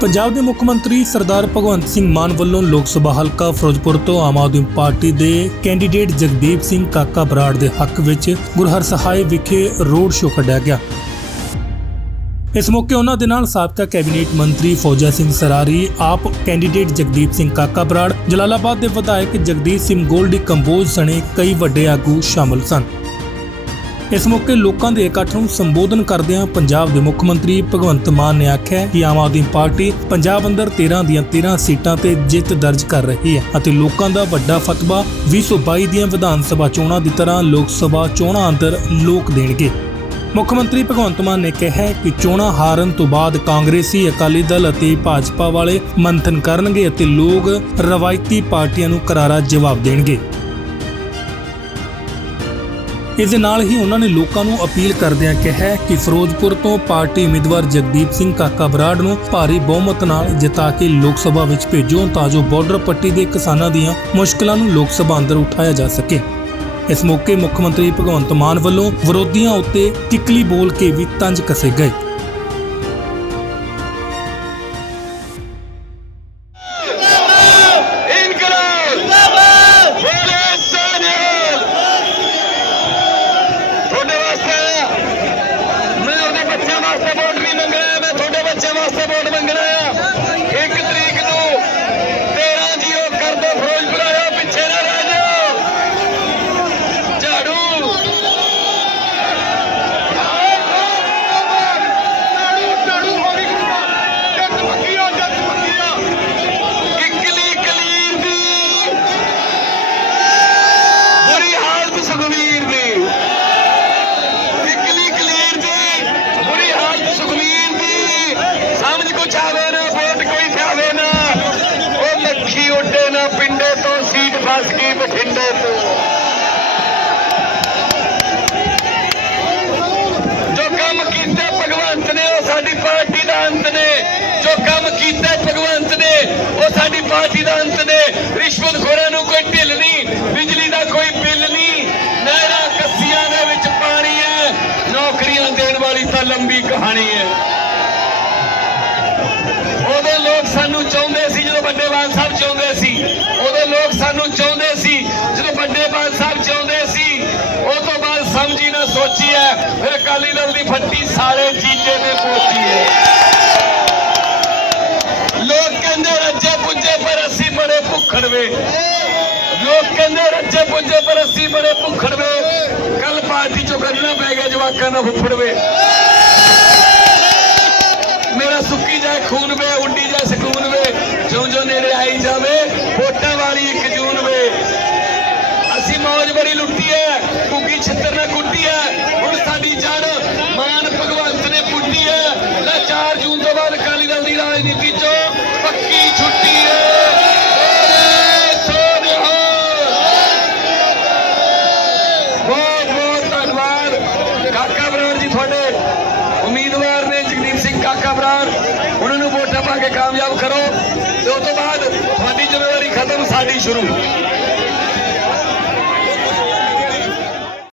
ਪੰਜਾਬ ਦੇ ਮੁੱਖ ਮੰਤਰੀ ਸਰਦਾਰ ਭਗਵੰਤ ਸਿੰਘ ਮਾਨ ਵੱਲੋਂ ਲੋਕ ਸਭਾ ਹਲਕਾ ਫਿਰੋਜ਼ਪੁਰ ਤੋਂ ਆਮ ਆਦਮੀ ਪਾਰਟੀ ਦੇ ਕੈਂਡੀਡੇਟ ਜਗਦੀਪ ਸਿੰਘ ਕਾਕਾ ਬਰਾੜ ਦੇ ਹੱਕ ਵਿੱਚ ਗੁਰਹਰ ਸਹਾਇ ਵਿਖੇ ਰੋਡ ਸ਼ੋਅ ਕੱਢਿਆ ਗਿਆ। ਇਸ ਮੌਕੇ ਉਹਨਾਂ ਦੇ ਨਾਲ ਸਾਬਕਾ ਕੈਬਨਿਟ ਮੰਤਰੀ ਫੌਜਾ ਸਿੰਘ ਸਰਾਰੀ, ਆਪ ਕੈਂਡੀਡੇਟ ਜਗਦੀਪ ਸਿੰਘ ਕਾਕਾ ਬਰਾੜ, ਜਲਾਲਾਬਾਦ ਦੇ ਵਿਧਾਇਕ ਜਗਦੀਪ ਸਿੰਘ ਗੋਲਡੀ ਕੰਬੋਜ ਸਣੇ ਕਈ ਵੱਡੇ ਆਗੂ ਸ਼ਾਮਲ ਸਨ। ਇਸ ਮੌਕੇ ਲੋਕਾਂ ਦੇ ਇਕੱਠ ਨੂੰ ਸੰਬੋਧਨ ਕਰਦਿਆਂ ਪੰਜਾਬ ਦੇ ਮੁੱਖ ਮੰਤਰੀ ਭਗਵੰਤ ਮਾਨ ਨੇ ਆਖਿਆ ਕਿ ਆਮ ਆਦਮੀ ਪਾਰਟੀ ਪੰਜਾਬ ਅੰਦਰ 13 ਦੀਆਂ 13 ਸੀਟਾਂ ਤੇ ਜਿੱਤ ਦਰਜ ਕਰ ਰਹੀ ਹੈ ਅਤੇ ਲੋਕਾਂ ਦਾ ਵੱਡਾ ਫਤਵਾ 2022 ਦੀਆਂ ਵਿਧਾਨ ਸਭਾ ਚੋਣਾਂ ਦੀ ਤਰ੍ਹਾਂ ਲੋਕ ਸਭਾ ਚੋਣਾਂ ਅੰਦਰ ਲੋਕ ਦੇਣਗੇ। ਮੁੱਖ ਮੰਤਰੀ ਭਗਵੰਤ ਮਾਨ ਨੇ ਕਿਹਾ ਕਿ ਚੋਣਾਂ ਹਾਰਨ ਤੋਂ ਬਾਅਦ ਕਾਂਗਰਸੀ ਅਕਾਲੀ ਦਲ ਅਤੇ ਭਾਜਪਾ ਵਾਲੇ ਮੰਥਨ ਕਰਨਗੇ ਅਤੇ ਲੋਕ ਰਵਾਇਤੀ ਪਾਰਟੀਆਂ ਨੂੰ ਕਰਾਰਾ ਜਵਾਬ ਦੇਣਗੇ। ਇਸ ਦੇ ਨਾਲ ਹੀ ਉਹਨਾਂ ਨੇ ਲੋਕਾਂ ਨੂੰ ਅਪੀਲ ਕਰਦਿਆਂ ਕਿਹਾ ਕਿ ਫਿਰੋਜ਼ਪੁਰ ਤੋਂ ਪਾਰਟੀ ਉਮੀਦਵਾਰ ਜਗਦੀਪ ਸਿੰਘ ਕਾਕਾ ਬਰਾੜ ਨੂੰ ਭਾਰੀ ਬਹੁਮਤ ਨਾਲ ਜਿਤਾ ਕੇ ਲੋਕ ਸਭਾ ਵਿੱਚ ਭੇਜੋ ਤਾਂ ਜੋ ਬਾਰਡਰ ਪੱਟੀ ਦੇ ਕਿਸਾਨਾਂ ਦੀਆਂ ਮੁਸ਼ਕਲਾਂ ਨੂੰ ਲੋਕ ਸਭਾ ਅੰਦਰ ਉਠਾਇਆ ਜਾ ਸਕੇ। ਇਸ ਮੌਕੇ ਮੁੱਖ ਮੰਤਰੀ ਭਗਵੰਤ ਮਾਨ ਵੱਲੋਂ ਵਿਰੋਧੀਆਂ ਉੱਤੇ ਟਿਕਲੀ ਬੋਲ ਕੇ ਵੀ ਤੰਜ ਕਸੇ ਗਏ। সগভীর ਹੈ। ਉਦੋਂ ਲੋਕ ਸਾਨੂੰ ਚਾਹੁੰਦੇ ਸੀ ਜਦੋਂ ਵੱਡੇ ਬਾਲ ਸਾਹਿਬ ਚਾਹੁੰਦੇ ਸੀ। ਉਦੋਂ ਲੋਕ ਸਾਨੂੰ ਚਾਹੁੰਦੇ ਸੀ ਜਦੋਂ ਵੱਡੇ ਬਾਲ ਸਾਹਿਬ ਚਾਹੁੰਦੇ ਸੀ। ਉਹ ਤੋਂ ਬਾਅਦ ਸਮਝੀ ਨਾ ਸੋਚੀ ਹੈ। ਫਿਰ ਅਕਾਲੀ ਦਲ ਦੀ ਫੱਟੀ ਸਾਰੇ ਜੀਜੇ ਨੇ ਪੋਤੀ ਹੈ। ਲੋਕ ਕਹਿੰਦੇ ਰੱਜੇ ਪੁੱਜੇ ਪਰ ਅਸੀਂ ਬੜੇ ਭੁੱਖੜਵੇ। ਲੋਕ ਕਹਿੰਦੇ ਰੱਜੇ ਪੁੱਜੇ ਪਰ ਅਸੀਂ ਬੜੇ ਭੁੱਖੜਵੇ। ਕੱਲ ਪਾਰਟੀ ਚੋਂ ਕੱਢਣਾ ਪੈ ਗਿਆ ਜਵਾਕਾਂ ਦਾ ਫੁੱਫੜਵੇ। ਸੁੱਕੀ ਜਾਏ ਖੂਨ ਵੇ, ਉੱਡੀ ਜਾਏ ਸਕੂਨ ਵੇ। ਜਿਉਂ ਜਿਉਂ ਨੇੜੇ ਆਈ ਜਾਵੇ, ਵੋਟਾਂ ਵਾਲੀ ਇੱਕ ਜੂਨ ਵੇ। ਅਸੀਂ ਮੌਜ ਬੜੀ ਲੁੱਟੀ ਹੈ ਕੁੱਗੀ ਛਿੱਤਰ ਨੇ ਕੁੱਟੀ ਹੈ ਹੁਣ ਸਾਡੀ ਜੜ ਮਾਨ ਭਗਵੰਤ ਨੇ ਪੁੱਟੀ ਐ ਲੈ 4 ਜੂਨ ਤੋਂ ਬਾਅਦ ਅਕਾਲੀ ਦਲ ਦੀ ਰਾਜਨੀਤੀ ਚੋਂ ਪੱਕੀ ਛੁੱਟੀ ਐ ਬੋਲੇ ਸੋਨਿਹਾ। ਬਹੁਤ ਬਹੁਤ ਧੰਨਵਾਦ ਕਾਕਾ ਬਰਾੜ ਜੀ ਤੁਹਾਡੇ ਉਮੀਦਵਾਰ ਨੇ ਜਗਦੀਪ ਸਿੰਘ ਕਾਕਾ ਬਰਾੜ ਉਹਨਾਂ ਪਾ ਕੇ ਕਾਮਯਾਬ ਕਰੋ ਤੇ ਉਸ ਤੋਂ ਬਾਅਦ ਤੁਹਾਡੀ ਜ਼ਿੰਮੇਵਾਰੀ ਖਤਮ ਸਾਡੀ ਸ਼ੁਰੂ।